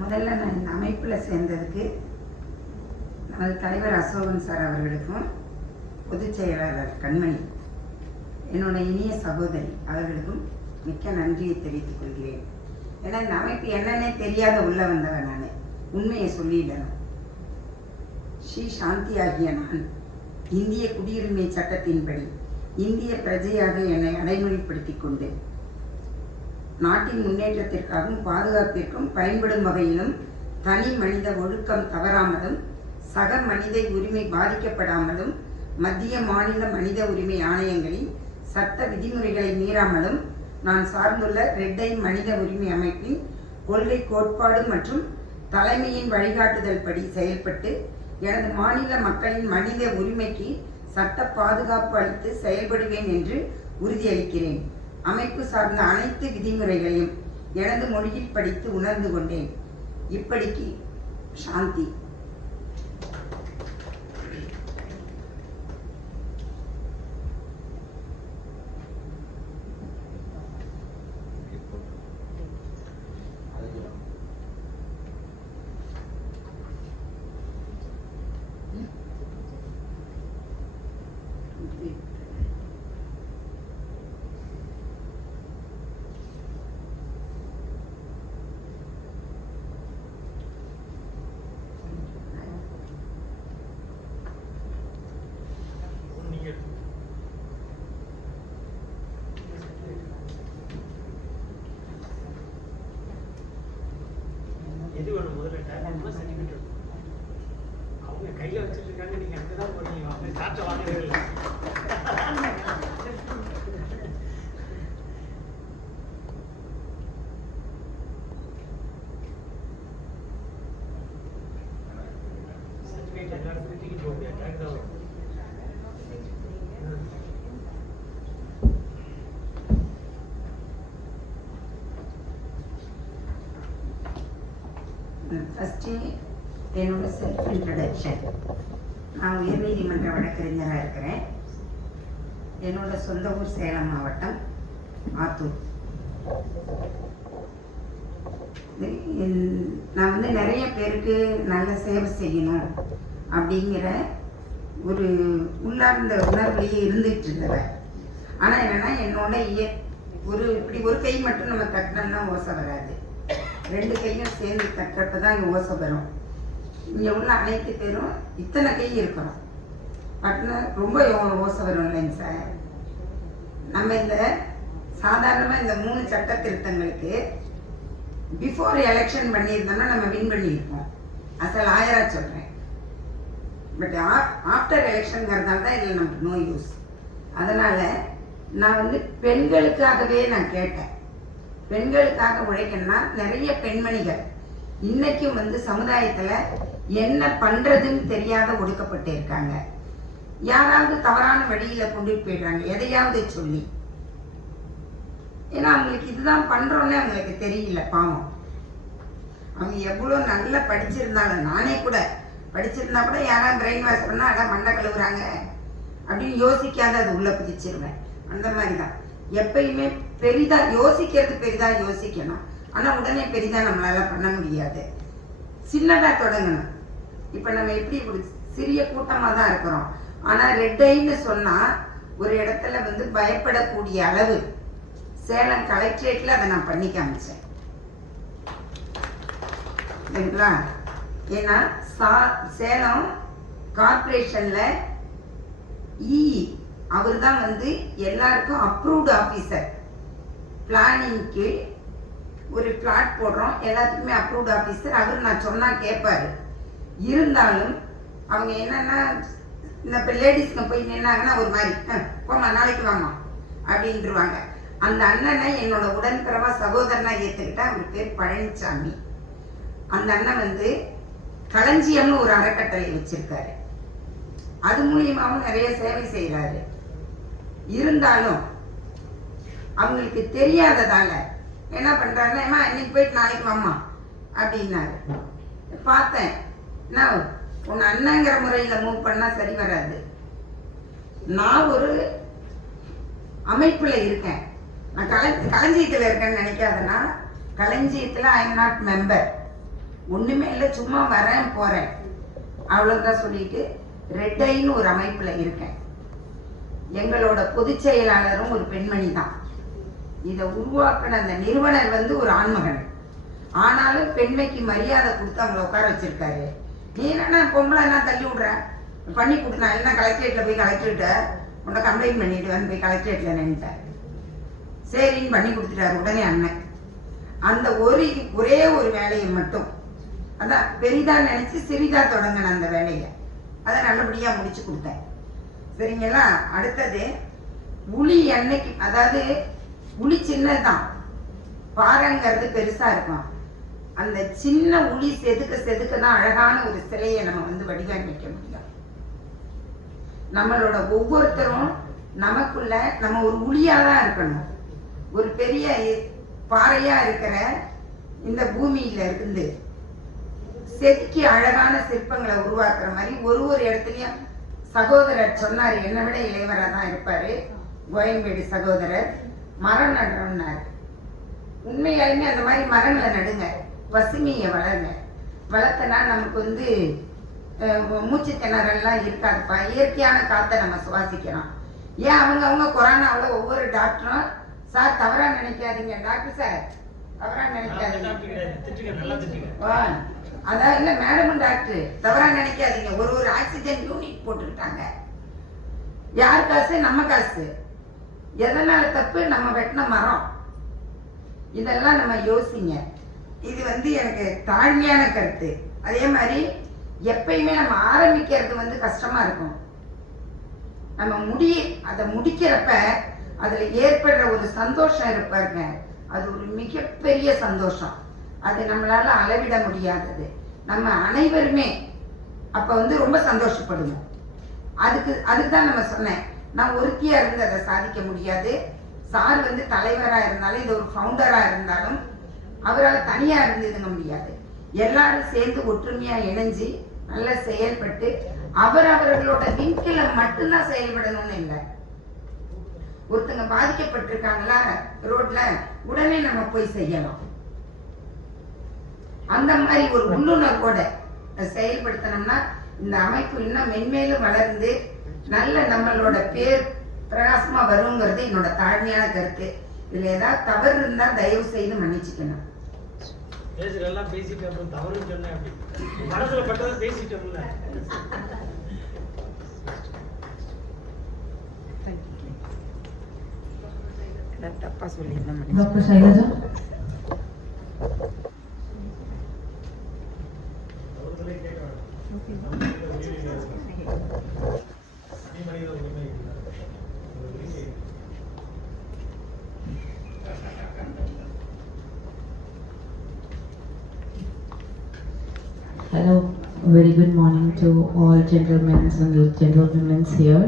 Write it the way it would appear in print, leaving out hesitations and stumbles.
முதல்ல நான் இந்த அமைப்பில் சேர்ந்ததுக்கு நமது தலைவர் அசோகன் சார் அவர்களுக்கும் பொதுச் செயலாளர் கண்மணி என்னோட இனிய சகோதரி அவர்களுக்கும் மிக்க நன்றியை தெரிவித்துக் கொள்கிறேன். ஏன்னா இந்த அமைப்பு என்னன்னே தெரியாத உள்ள வந்தவன் நான், உண்மையை சொல்லிடணும். ஸ்ரீ சாந்தி ஆகிய நான் இந்திய குடியுரிமை சட்டத்தின்படி இந்திய பிரஜையாக என்னை அடைமுறைப்படுத்திக் கொண்டு நாட்டின் முன்னேற்றத்திற்காகவும் பாதுகாப்பிற்கும் பயன்படும் வகையிலும் தனி மனித ஒழுக்கம் தவறாமலும் சக மனித உரிமை பாதிக்கப்படாமலும் மத்திய மாநில மனித உரிமை ஆணையங்களின் சட்ட விதிமுறைகளை மீறாமலும் நான் சார்ந்துள்ள ரெட் ஐ மனித உரிமை அமைப்பின் கொள்கை கோட்பாடு மற்றும் தலைமையின் வழிகாட்டுதல் படி செயல்பட்டு எனது மாநில மக்களின் மனித உரிமைக்கு சட்ட பாதுகாப்பு அளித்து செயல்படுவேன் என்று உறுதியளிக்கிறேன். அமைப்பு சார்ந்த அனைத்து விதிமுறைகளையும் எனது மொழியில் படித்து உணர்ந்து கொண்டேன். இப்படிக்கு சாந்தி. எது வேணும் முதல்ல சர்டிஃபிகேட் அவங்க கையில் வச்சுட்டு இருக்காங்க, நீங்க அங்கதான் போறீங்க, அவங்க சாட்டை வாங்கவே இல்லை. சர்டிஃபிகேட் எல்லாரும் தூக்கிட்டு போக முடியாது. ஃபஸ்ட்டு என்னோட செல்ஃப் இன்ட்ரடக்ஷன். நான் உயர்நீதிமன்ற வழக்கறிஞராக இருக்கிறேன். என்னோட சொந்த ஊர் சேலம் மாவட்டம் ஆத்தூர். நான் வந்து நிறைய பேருக்கு நல்ல சேவை செய்யணும் அப்படிங்கிற ஒரு உள்ளார்ந்த உணர்வுலேயே இருந்துகிட்டு இருந்தவன். ஆனால் என்னென்னா என்னோட இப்படி ஒரு கை மட்டும் நம்ம தட்டினோம்னா ஓசை வராது, ரெண்டு கையும் சேர்ந்து தட்டுறப்ப தான் இங்கே ஓசை வரும். இங்கே உள்ள அனைத்து பேரும் இத்தனை கை இருக்கிறோம், பட்டினா ரொம்ப ஓசை வரும் இல்லைங்க சார். நம்ம இந்த சாதாரணமாக இந்த 3 சட்ட திருத்தங்களுக்கு பிஃபோர் எலெக்ஷன் பண்ணியிருந்தோம்னா நம்ம வின் பண்ணியிருப்போம். அசல் ஆயரா சொல்கிறேன். பட் ஆஃப்டர் எலெக்ஷனுங்கிறதால தான் இதில் நமக்கு நோ யூஸ். அதனால் நான் வந்து பெண்களுக்காகவே நான் கேட்டேன். பெண்களுக்காக உழைக்கணும்னா நிறைய பெண்மணிகள் இன்னைக்கும் வந்து சமுதாயத்தில் என்ன பண்ணுறதுன்னு தெரியாத ஒடுக்கப்பட்டு இருக்காங்க. யாராவது தவறான வழியில் கொண்டு போயிடுறாங்க எதையாவது சொல்லி. ஏன்னா அவங்களுக்கு இதுதான் பண்ணுறோன்னே அவங்களுக்கு தெரியல. பாவம், அவங்க எவ்வளோ நல்லா படிச்சிருந்தாலும், நானே கூட படிச்சிருந்தா கூட யாராவது பிரெயின் வாஷ் பண்ணால் அதான் மண்டை கழுவுறாங்க அப்படின்னு யோசிக்காத அது உள்ளே பிடிச்சிருவேன். அந்த மாதிரி தான் எப்பயுமே பெரிதாக யோசிக்கிறது, பெரிதாக யோசிக்கணும். ஆனால் உடனே பெரிதாக நம்மளால பண்ண முடியாது. சின்னதாக தொடங்கணும். இப்போ நம்ம எப்படி ஒரு சிறிய கூட்டமாக தான் இருக்கிறோம். ஆனால் ரெட் ஐன்னு சொன்னால் ஒரு இடத்துல வந்து பயப்படக்கூடிய அளவு சேலம் கலெக்டரேட்டில் அதை நான் பண்ணி காமிச்சேன். சரிங்களா? ஏன்னா சேலம் கார்பரேஷனில் அவர் தான் வந்து எல்லாருக்கும் அப்ரூவ்டு ஆஃபீஸர். பிளானிங்க்கு ஒரு பிளாட் போடுறோம், எல்லாத்துக்குமே அப்ரூவ்டு ஆஃபீஸர் அவர். நான் சொன்னால் கேட்பாரு. இருந்தாலும் அவங்க என்னன்னா இந்த இப்போ லேடிஸ்க்கு போய் நின்னாங்கன்னா ஒரு மாதிரி போமா நாளைக்கு வாங்க அப்படின்ட்டுருவாங்க. அந்த அண்ணனை என்னோட உடன்பிறவா சகோதரனா ஏற்றுக்கிட்டா. அவர் பேர் பழனிசாமி. அந்த அண்ணன் வந்து களஞ்சியம்னு ஒரு அறக்கட்டளை வச்சிருக்காரு. அது மூலியமாகவும் நிறைய சேவை செய்கிறாரு. இருந்தாலும் அவங்களுக்கு தெரியாததால என்ன பண்றாருன்னா, ஏமா இன்னைக்கு போயிட்டு நாளைக்கு வாமா அப்படின்னாரு. பார்த்தேன், நான் உன் அண்ணங்கிற முறையில் மூவ் பண்ணா சரி வராது. நான் ஒரு அமைப்புல இருக்கேன். நான் களஞ்சியத்தில் இருக்கேன்னு நினைக்காதனா, களஞ்சியத்தில் ஐ எம் நாட் மெம்பர். ஒன்றுமே இல்லை, சும்மா வரேன் போகிறேன் அவ்வளோதான் சொல்லிட்டு ரெட் ஐன்னு ஒரு அமைப்பில் இருக்கேன். எங்களோட பொதுச் செயலாளரும் ஒரு பெண்மணி தான். இதை உருவாக்கின அந்த நிறுவனர் வந்து ஒரு ஆண்மகன். ஆனாலும் பெண்மைக்கு மரியாதை கொடுத்து அவங்கள உட்கார வச்சிருக்காரு. நீ என்னன்னா பொம்பளை என்ன தள்ளி விடுறேன் பண்ணி கொடுத்தா என்ன கலெக்டரேட்டில் போய் கலெக்டர்கிட்ட உன்னை கம்ப்ளைண்ட் பண்ணிவிடுவேன்னு போய் கலெக்டரேட்டில் நினைட்டார். சரின்னு பண்ணி கொடுத்துட்டாரு உடனே அண்ணன். அந்த ஒரே ஒரு வேலையை மட்டும் அதான் பெரிதா நினைச்சு சிறிதா தொடங்கின அந்த வேலையை அதை நல்லபடியாக முடிச்சு கொடுத்தேன். சரிங்களா? அடுத்தது உளி அன்னைக்கு, அதாவது உளி சின்னதுதான், பாறைங்கிறது பெருசா இருக்கும். அந்த சின்ன உளி செதுக்க தான் அழகான ஒரு சிலையை நம்ம வந்து வடிவமைக்க முடியும். நம்மளோட ஒவ்வொருத்தரும் நமக்குள்ள நம்ம ஒரு உளியா தான் இருக்கணும். ஒரு பெரிய பாறையா இருக்கிற இந்த பூமியில இருந்து செதுக்கி அழகான சிற்பங்களை உருவாக்குற மாதிரி ஒரு இடத்துலயும் சகோதரர் சொன்னார், என்னை விட இளைவரா தான் இருப்பாரு கோயம்பேடு சகோதரர், மரம் நடுறோம்னாரு. உண்மையாலுமே அந்த மாதிரி மரங்களை நடுங்க, பசுமையை வளருங்க. வளர்த்தனா நமக்கு வந்து மூச்சு திணறல்லாம் இருக்காதுப்பா. இயற்கையான காற்றை நம்ம சுவாசிக்கிறோம். ஏன் அவங்க கொரோனாவில் ஒவ்வொரு டாக்டரும் சார் தவறா நினைக்காதீங்க, டாக்டர் சார் தவறா நினைக்காதீங்க, அதான் இல்லை மேடமும் டாக்டர் தவறா நினைக்காதீங்க, ஒரு ஆக்சிஜன் யூனிட் போட்டுக்கிட்டாங்க. யார் காசு? நம்ம காசு. எதனால தப்பு? நம்ம வெட்டின மரம். இதெல்லாம் நம்ம யோசிங்க. இது வந்து எனக்கு தாழ்மையான கருத்து. அதே மாதிரி எப்பயுமே நம்ம ஆரம்பிக்கிறது வந்து கஷ்டமா இருக்கும். நம்ம அதை முடிக்கிறப்ப அதுல ஏற்படுற ஒரு சந்தோஷம் இருப்பாருங்க, அது ஒரு மிகப்பெரிய சந்தோஷம். அது நம்மளால அளவிட முடியாதது. நம்ம அனைவருமே அப்ப வந்து ரொம்ப சந்தோஷப்படுவோம். அதுக்குதான் நம்ம சொன்னேன், நான் ஒருத்தியா இருந்து அதை சாதிக்க முடியாது. சார் வந்து தலைவரா இருந்தாலும், இது ஒரு ஃபவுண்டரா இருந்தாலும் அவரால் தனியா இருந்து இதுங்க முடியாது. எல்லாரும் சேர்ந்து ஒற்றுமையா இணைஞ்சு நல்லா செயல்பட்டு அவர்களோட விண்கில மட்டும்தான் செயல்படணும்னு இல்லை. ஒருத்தங்க பாதிக்கப்பட்டிருக்காங்களா ரோட்ல, உடனே நம்ம போய் செய்யலாம். அந்த மாதிரி ஒரு உள்ளுணர்வோட செயல்படுத்தணும்னா இந்த அமைப்பு இன்னும் மென்மேலும் வளர்ந்து நல்ல நம்மளோட பேர் பிரகாசமா வருங்கிறது என்னோட தாழ்மையான கருத்து. இதுல ஏதாவது தவறு இருந்தா தயவு செய்து மன்னிச்சுக்கணும். பேசிட்டு தவறு சொன்னேன், மனசுல பட்டதை பேசிட்டோம்ல. தப்பா சொல்லியிருந்தேன். Doctor Shailaja. Hello, very good morning to all gentlemen and gentlewomen here.